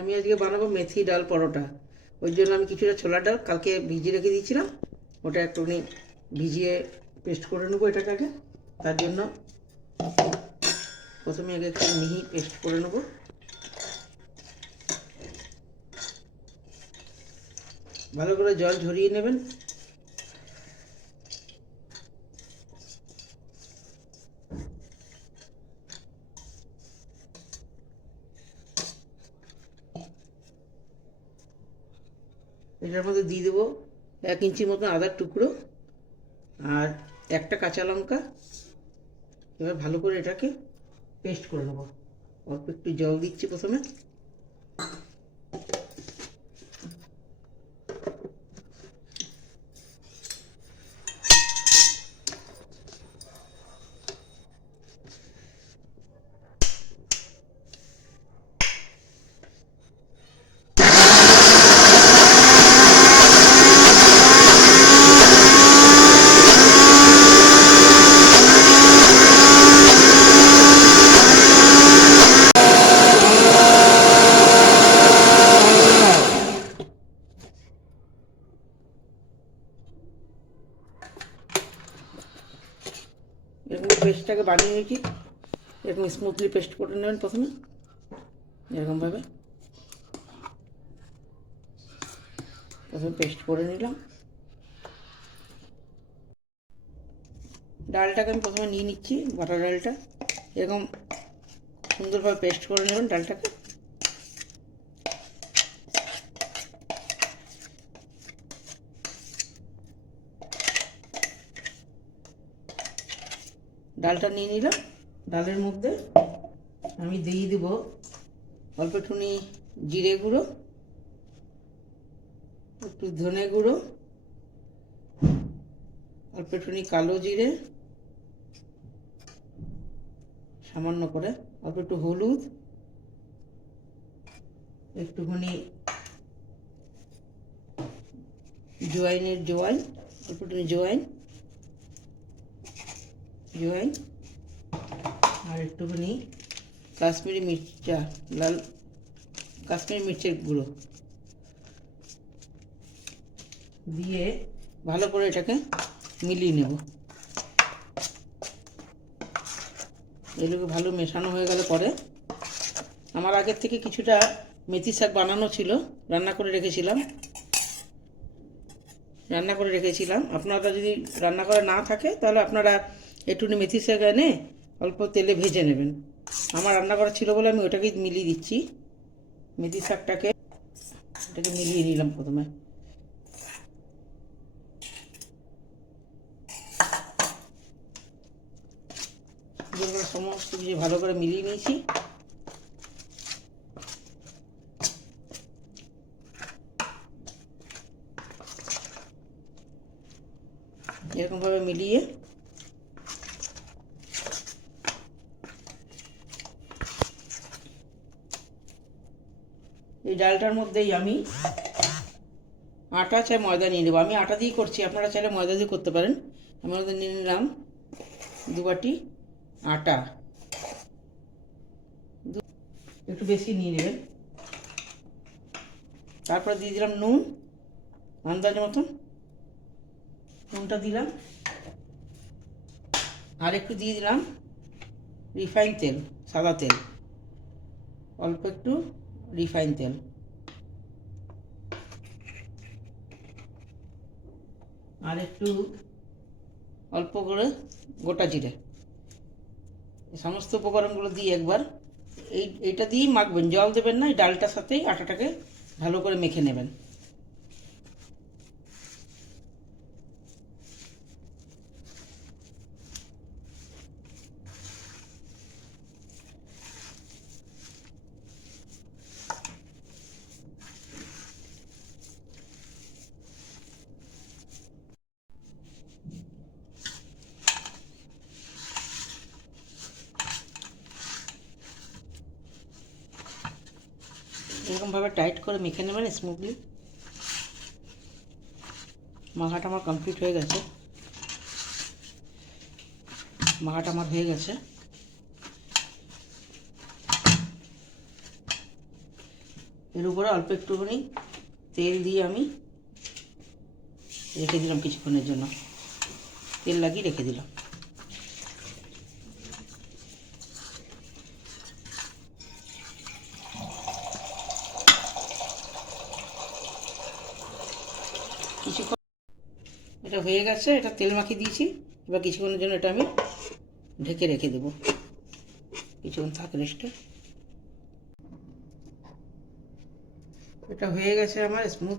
আমি আজকে বানাবো মেথি ডাল পরোটা। ওই জন্য আমি কিছুটা ছোলার ডাল কালকে ভিজিয়ে রেখে দিয়েছিলাম, ওটা একটুখানি ভিজিয়ে পেস্ট করে নেবো এটাকে আগে। তার জন্য প্রথমে আগে একটু মিহি পেস্ট করে নেবো। ভালো করে জল ঝরিয়ে নেবেন। এটার মধ্যে দিয়ে দেবো 1 ইঞ্চি মতো আদার টুকরো আর একটা কাঁচা লঙ্কা। এবার ভালো করে এটাকে পেস্ট করে নেবো। অল্প একটু জল দিচ্ছি প্রথমে। এরকম পেস্টটাকে বানিয়ে নিয়েছি। এরকম স্মুথলি পেস্ট করে নেবেন প্রথমে, এরকমভাবে প্রথমে পেস্ট করে নিলাম। ডালটাকে আমি প্রথমে নিয়ে নিচ্ছি, বাটা ডালটা এরকম সুন্দরভাবে পেস্ট করে নেবেন ডালটাকে। ডালটা নিয়ে নিলাম। ডালের মধ্যে আমি দিয়ে দেব অল্প একটুখানি জিরে গুঁড়ো, একটু ধনে গুঁড়ো, অল্প একটুখানি কালো জিরে, সামান্য করে অল্প একটু হলুদ, একটুখানি জোয়াইন, অল্প একটুখানি জোয়াইন আর একটুখানি কাশ্মীরি মির্চা, লাল কাশ্মীরি মির্চের গুঁড়ো দিয়ে ভালো করে এটাকে মিলিয়ে নেব। এগুলোকে ভালো মেশানো হয়ে গেলে পরে আমার আগের থেকে কিছুটা মেথি শাক বানানো ছিল, রান্না করে রেখেছিলাম। আপনারা যদি রান্না করা না থাকে তাহলে আপনারা একটুখানি মেথি শাক এনে অল্প তেলে ভেজে নেবেন। আমার রান্না করা ছিল বলে আমি ওটাকেই মিলিয়ে দিচ্ছি। মেথি শাকটাকে এটাকে মিলিয়ে নিলাম প্রথমে। সমস্ত কিছু ভালো করে মিলিয়ে নিয়েছি। এরকমভাবে মিলিয়ে এই ডালটার মধ্যেই আমি আটা চাই ময়দা নিয়ে নেবো। আমি আটা দিয়েই করছি, আপনারা চাইলে ময়দা দিয়ে করতে পারেন। আমি ওদের নিয়ে নিলাম 2 বাটি আটা, একটু বেশি নিয়ে নেবেন। তারপর দিয়ে দিলাম নুন, আন্দাজ মতন নুনটা দিলাম। আর একটু দিয়ে দিলাম রিফাইন তেল, সাদা তেল, অল্প একটু রিফাইন তেল। আর একটু অল্প করে গোটা জিরে। সমস্ত উপকরণগুলো দিয়ে একবার এইটা দিয়েই মাখবেন, জল দেবেন না। এই ডালটার সাথেই আটাটাকে ভালো করে মেখে নেবেন। এরকমভাবে টাইট করে মেখে নেবেন স্মুথলি। মাখাটা আমার কমপ্লিট হয়ে গেছে। এর উপরে অল্প একটুখানি তেল দিয়ে আমি রেখে দিলাম কিছুক্ষণের জন্য, তেল লাগিয়ে রেখে দিলাম। কিছুক্ষণ এটা হয়ে গেছে, এটা তেল মাখিয়ে দিয়েছি। এবার কিছুক্ষণের জন্য এটা আমি ঢেকে রেখে দেবো, কিছুক্ষণ থাক রেস্টে। এটা হয়ে গেছে আমার স্মুথ,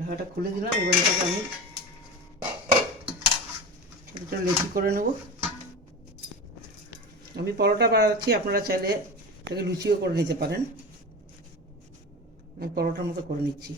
ঢাকাটা খুলে দিলাম। এবার এটাকে আমি এটা লেচি করে নেব। আমি পরোটা বানাচ্ছি, আপনারা চাইলে এটাকে লুচিও করে নিতে পারেন। আমি পরোটার মতো করে নিচ্ছি।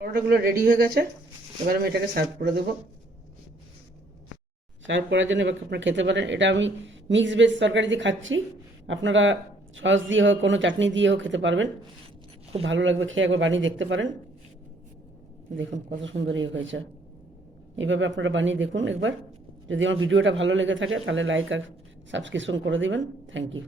পরোটাগুলো রেডি হয়ে গেছে। এবার আমি এটাকে সার্ভ করে দেবো। সার্ভ করার জন্য এবার আপনারা খেতে পারেন। এটা আমি মিক্স ভেজ তরকারি দিয়ে খাচ্ছি, আপনারা সস দিয়ে হোক কোনো চাটনি দিয়ে হোক খেতে পারবেন, খুব ভালো লাগবে খেয়ে। একবার বানিয়ে দেখতে পারেন। দেখুন কত সুন্দর হয়েছে। এইভাবে আপনারা বানিয়ে দেখুন একবার। যদি আমার ভিডিওটা ভালো লেগে থাকে তাহলে লাইক আর সাবস্ক্রিপশন করে দেবেন। Thank you.